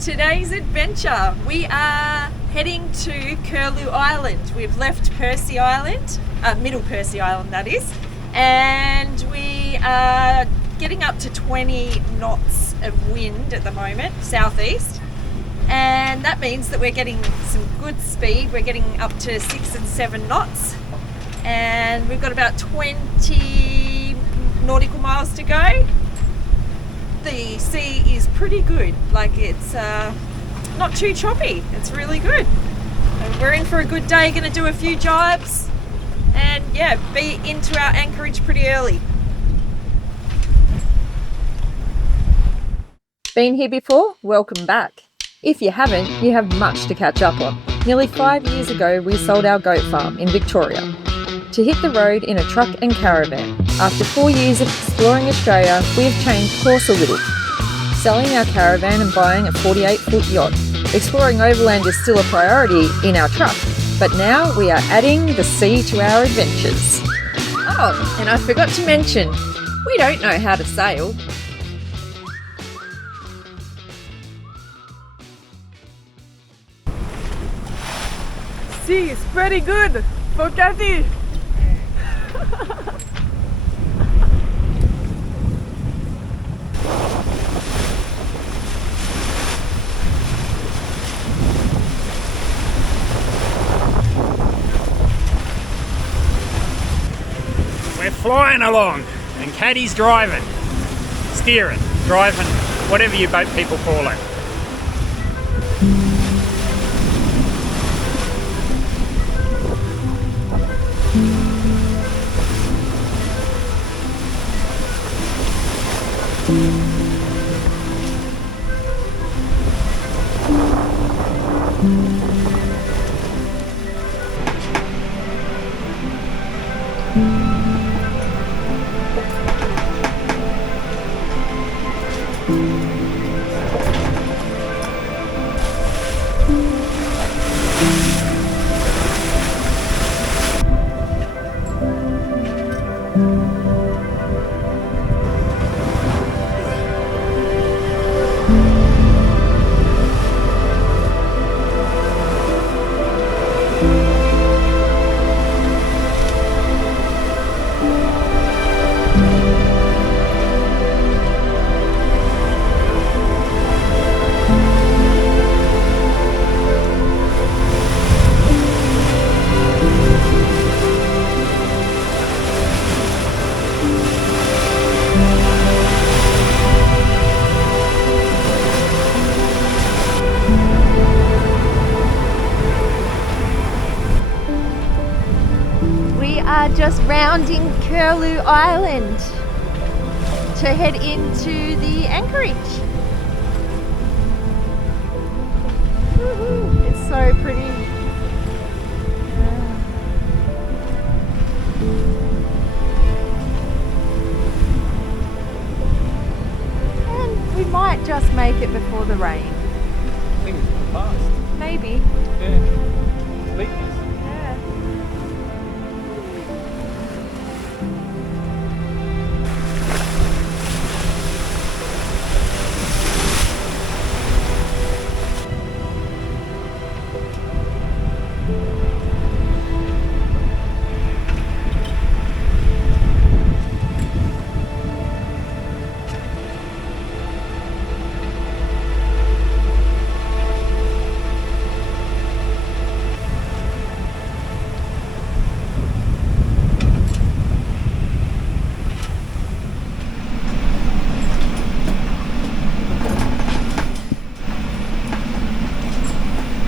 Today's adventure, we are heading to Curlew Island. We've left Percy Island, Middle Percy Island that is, and we are getting up to 20 knots of wind at the moment, southeast, and that means that we're getting some good speed. We're getting up to 6 and 7 knots, and we've got about 20 nautical miles to go. The sea is pretty good, like it's not too choppy, it's really good. And we're in for a good day, going to do a few jibes and yeah, be into our anchorage pretty early. Been here before? Welcome back. If you haven't, you have much to catch up on. Nearly 5 years ago we sold our goat farm in Victoria to hit the road in a truck and caravan. After 4 years of exploring Australia, we have changed course a little, selling our caravan and buying a 48-foot yacht. Exploring overland is still a priority in our truck, but now we are adding the sea to our adventures. Oh, and I forgot to mention, we don't know how to sail. Sea is pretty good for Katty. We're flying along and Katty's driving, steering, driving, whatever you boat people call it. Just rounding Curlew Island to head into the anchorage. Woohoo, it's so pretty. And we might just make it before the rain. I think it's gone fast. Maybe. Yeah. Sleepy.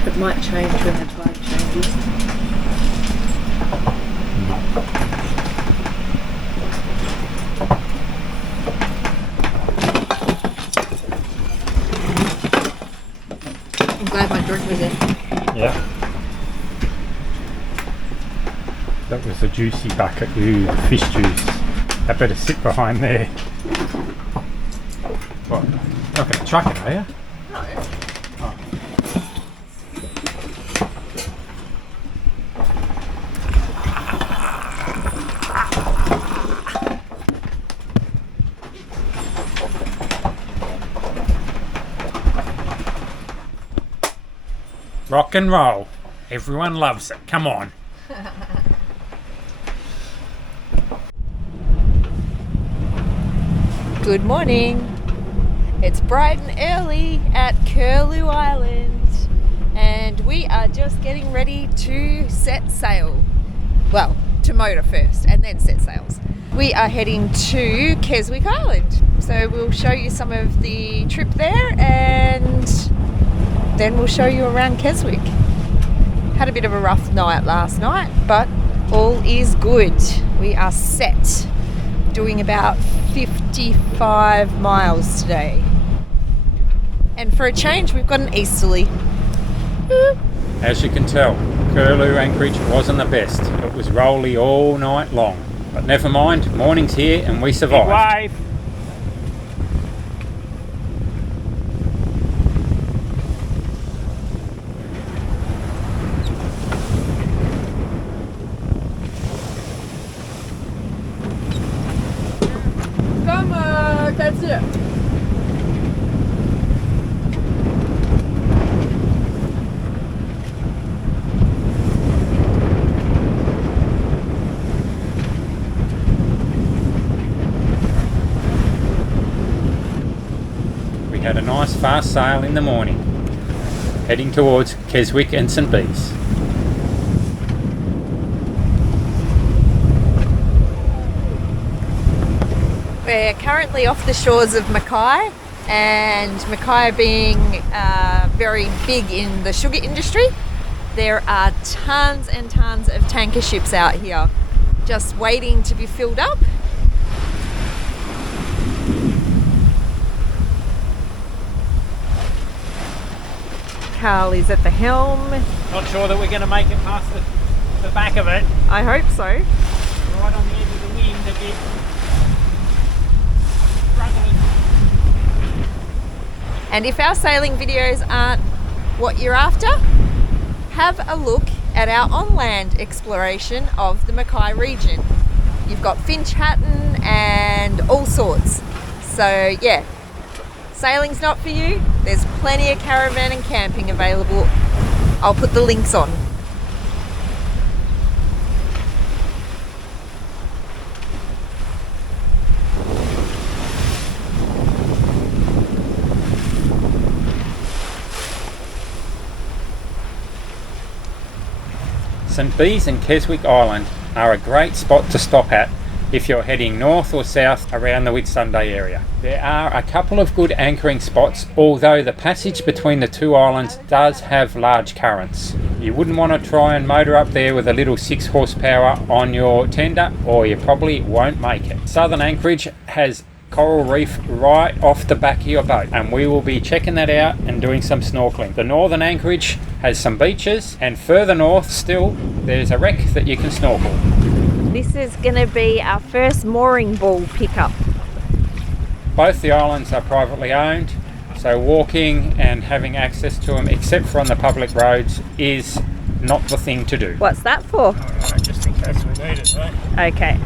It might change when the tide changes. I'm glad my drink was in. Yeah. That was a juicy bucket. Ooh, fish juice. I better sit behind there. What? Not going to chuck it, are you? No. Oh. Rock and roll. Everyone loves it. Come on. Good morning. It's bright and early at Curlew Island and we are just getting ready to set sail. Well, to motor first and then set sails. We are heading to Keswick Island. So we'll show you some of the trip there and then we'll show you around Keswick. Had a bit of a rough night last night, but all is good. We are set. Doing about 55 miles today. And for a change, we've got an easterly. As you can tell, Curlew anchorage wasn't the best. It was rolly all night long. But never mind, morning's here and we survived. Wave. Katty. We had a nice fast sail in the morning, heading towards Keswick and St Bees. We're currently off the shores of Mackay, and Mackay being very big in the sugar industry, there are tons and tons of tanker ships out here just waiting to be filled up. Karl is at the helm. Not sure that we're going to make it past the back of it. I hope so. Right on the edge of the wind a bit. Struggling. And if our sailing videos aren't what you're after, have a look at our on-land exploration of the Mackay region. You've got Finch Hatton and all sorts. So yeah, sailing's not for you. There's plenty of caravan and camping available. I'll put the links on. St Bees and Keswick Island are a great spot to stop at if you're heading north or south around the Whitsunday area. There are a couple of good anchoring spots, although the passage between the two islands does have large currents. You wouldn't want to try and motor up there with a little 6 horsepower on your tender, or you probably won't make it. Southern Anchorage has coral reef right off the back of your boat, and we will be checking that out and doing some snorkeling. The northern anchorage has some beaches, and further north still there's a wreck that you can snorkel. This is going to be our first mooring ball pickup. Both the islands are privately owned, so walking and having access to them, except for on the public roads, is not the thing to do. What's that for? Alright, just in case we need it, eh? Okay.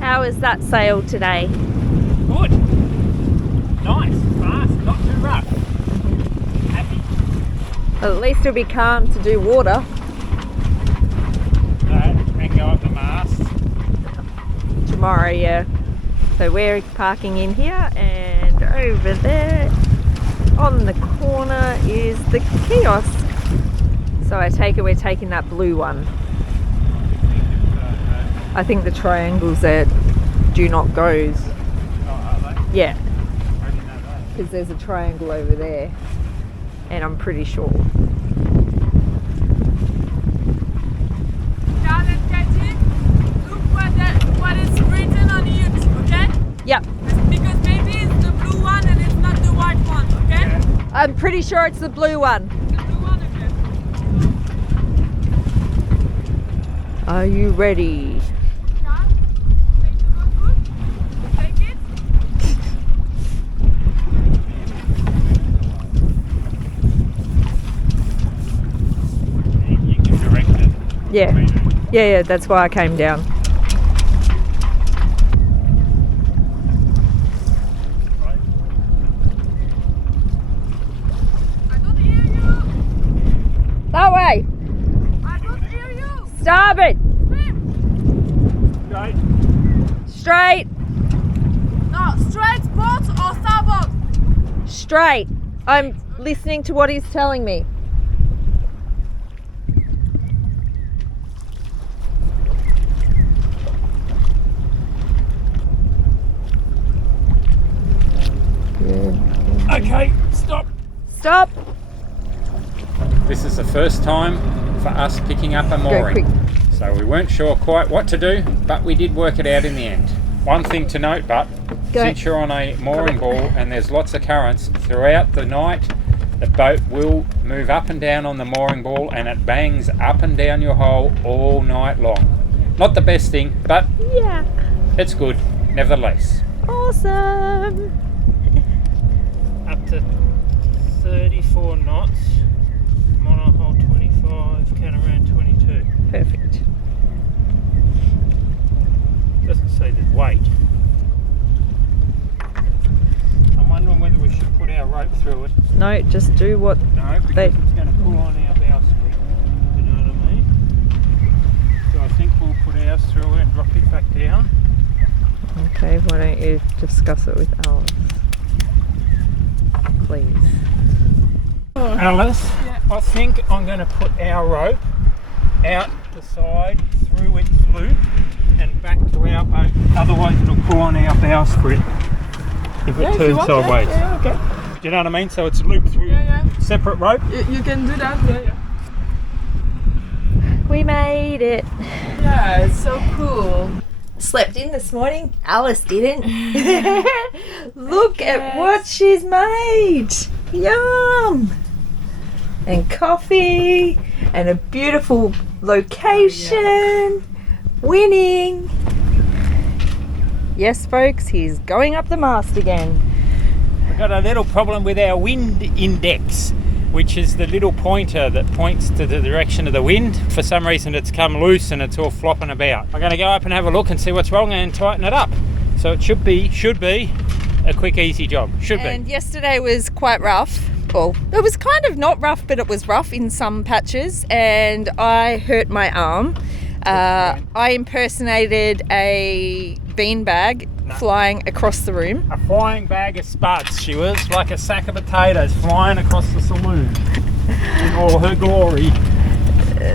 How is that sail today? Good. Nice, fast, not too rough. Happy. Well, at least it'll be calm to do water. And go up the mast. Tomorrow, yeah. So we're parking in here, and over there on the corner is the kiosk. So I take it we're taking that blue one. I think the triangles are do not goes. Oh, are they? Yeah, I didn't know that. because there's a triangle over there, and I'm pretty sure. Karl and Katty, look what is written on it, okay? Yep, Because maybe it's the blue one and it's not the white one, okay? Yeah. I'm pretty sure it's the blue one. The blue one, okay. Are you ready? Karl, take the notebook. Take it. You can direct it. Yeah. Yeah, that's why I came down. I don't hear you. That way! I don't hear you. Starboard! Right. Straight! No, straight boat or starboard? Straight! I'm listening to what he's telling me. Good. Okay, stop. Stop! This is the first time for us picking up a mooring. quick. So we weren't sure quite what to do, but we did work it out in the end. One thing to note, but Go. since you're on a mooring ball and there's lots of currents throughout the night, the boat will move up and down on the mooring ball and it bangs up and down your hole all night long. Not the best thing, but Yeah. it's good nevertheless. Awesome! Up to 34 knots, monohull 25, catamaran 22. Perfect. Doesn't say the weight. I'm wondering whether we should put our rope through it. No, just do what No, because They- it's going to pull on our bowsprit. You know what I mean? So I think we'll put ours through and drop it back down. Okay, why don't you discuss it with Alice? Please. Alice, I think I'm going to put our rope out the side through its loop and back to our boat. Otherwise it'll pull on our bowsprit if it turns sideways. Yeah, okay. Do you know what I mean? So it's looped through Yeah. separate rope. You can do that. Yeah. We made it. Yeah, it's so cool. Slept in this morning. Alice didn't. Look at what she's made. Yum. And coffee and a beautiful location. Winning. Yes, folks, he's going up the mast again. We've got a little problem with our wind index, which is the little pointer that points to the direction of the wind. For some reason it's come loose and it's all flopping about. I'm going to go up and have a look and see what's wrong and tighten it up. So it should be a quick, easy job. Should be. And yesterday was quite rough. Well, it was kind of not rough, but it was rough in some patches, and I hurt my arm. I impersonated a beanbag flying across the room. A flying bag of spuds, she was, like a sack of potatoes flying across the saloon in all her glory.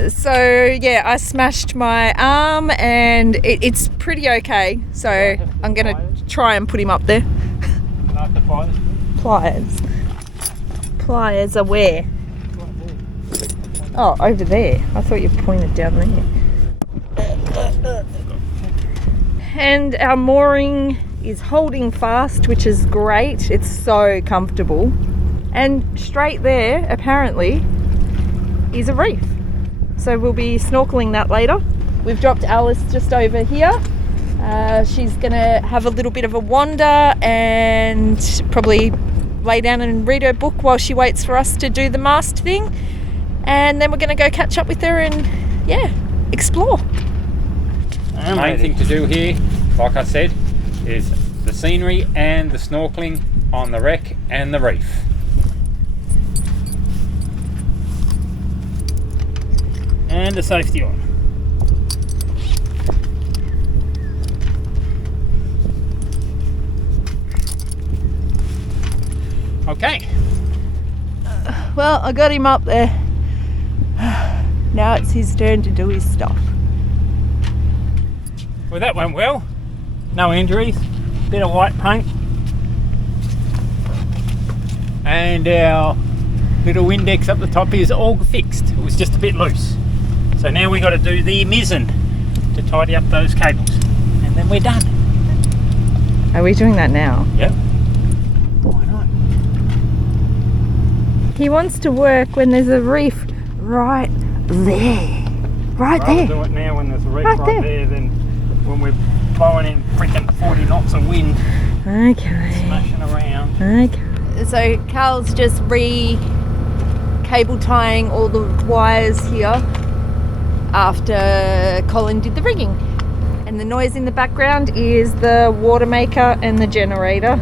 So yeah, I smashed my arm, and it's pretty okay. So I'm going to try and put him up there. Like the pliers. Pliers. Pliers are where? Oh, over there. I thought you pointed down there. And our mooring is holding fast, which is great. It's so comfortable. And straight there, apparently, is a reef. So we'll be snorkeling that later. We've dropped Alice just over here. She's gonna have a little bit of a wander and probably lay down and read her book while she waits for us to do the mast thing. And then we're gonna go catch up with her and, yeah, explore. The main thing to do here, like I said, is the scenery and the snorkeling on the wreck and the reef. And the safety on. Okay. Well, I got him up there. Now it's his turn to do his stuff. Well, that went well. No injuries. Bit of white paint. And our little index up the top is all fixed. It was just a bit loose. So now we got to do the mizzen to tidy up those cables. And then we're done. Are we doing that now? Yep. Why not? He wants to work when there's a reef right there. Right Rather there. do it now when there's a reef Right right there than when we're blowing in freaking 40 knots of wind, Okay. smashing around. Okay. So Karl's just cable tying all the wires here. after Colin did the rigging. And the noise in the background is the water maker and the generator.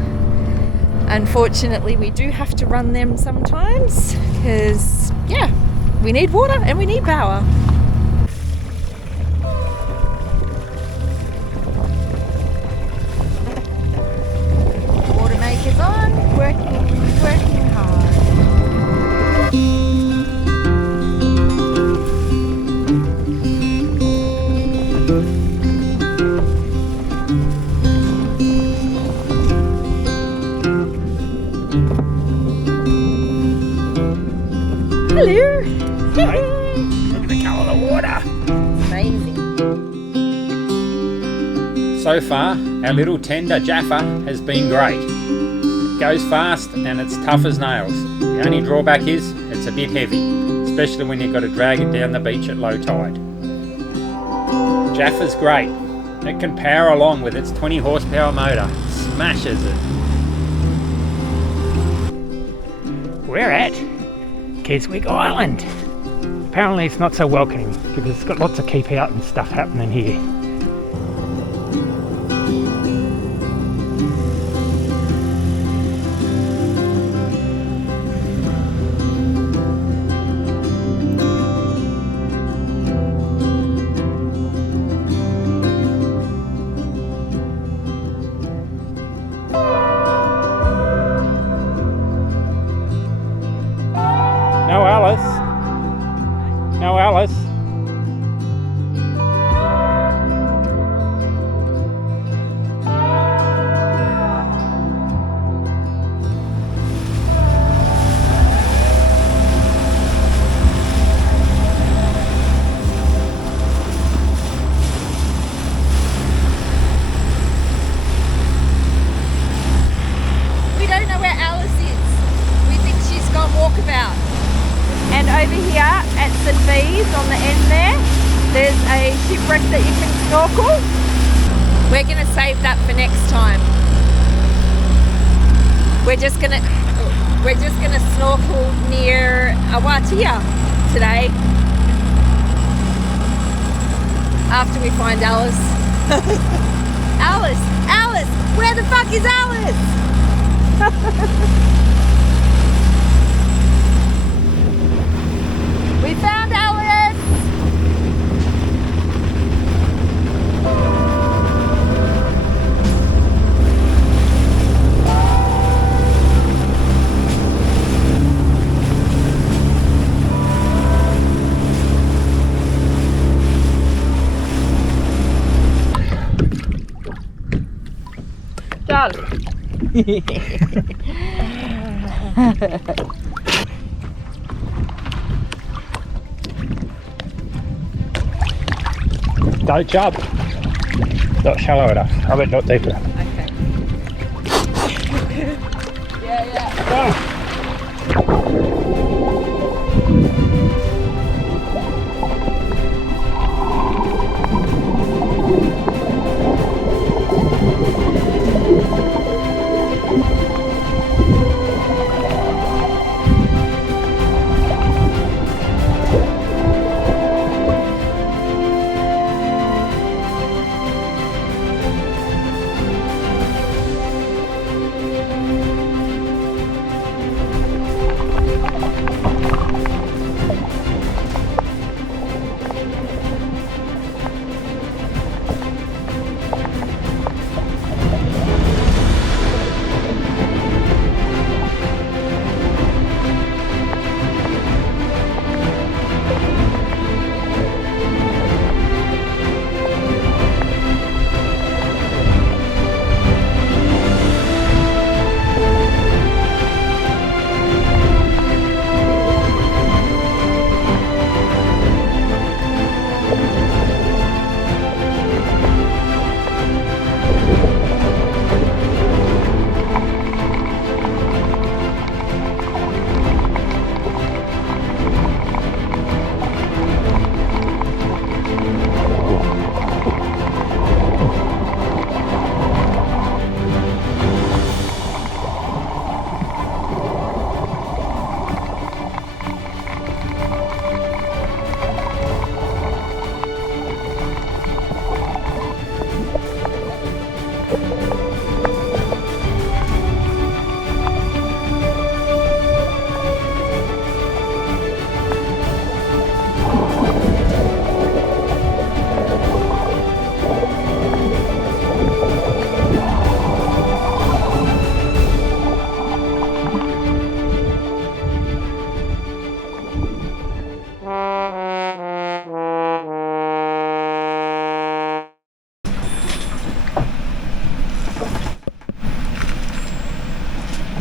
Unfortunately, we do have to run them sometimes because, yeah, we need water and we need power. Water maker's on, working hard. Hello. Look at the colour of the water. Amazing. So far, our little tender Jaffa has been great. It goes fast and it's tough as nails. The only drawback is it's a bit heavy, especially when you've got to drag it down the beach at low tide. Jaffa's great. It can power along with its 20 horsepower motor. Smashes it. We're at Keswick Island. Apparently it's not so welcoming because it's got lots of keep out and stuff happening here. No Alice. No Alice. We don't know where Alice is. We think she's gone walkabout. And over here at St Bees on the end there's a shipwreck that you can snorkel. We're going to save that for next time. We're just going to snorkel near Awatia today. After we find Alice. Alice, where the fuck is Alice? We found Alice! Done. Don't jump. Not shallow enough. I mean, not deep enough. Okay. Yeah. Oh.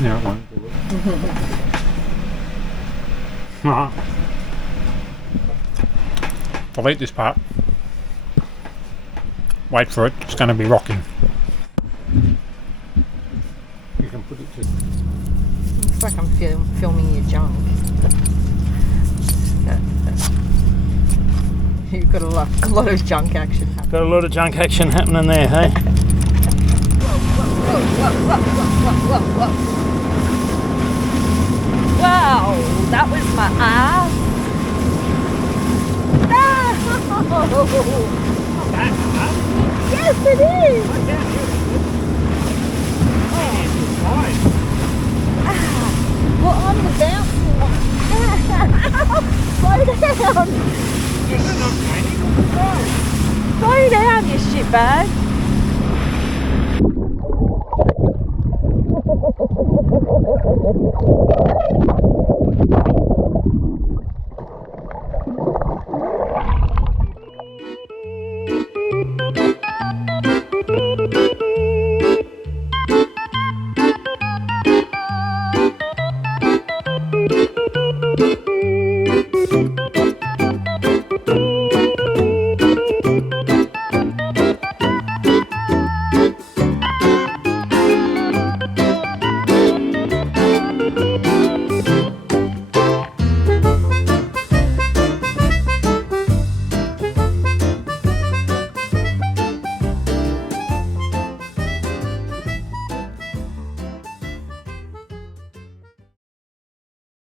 No, it won't do it. I'll eat this part. Wait for it, it's going to be rocking. You can put it to... Looks like I'm filming your junk. You've got a lot of junk action happening. Got a lot of junk action happening there, hey? Wow, that was my ass. Yes, it is. Well, I'm the bouncing one. Slow down. Slow down, you shitbag.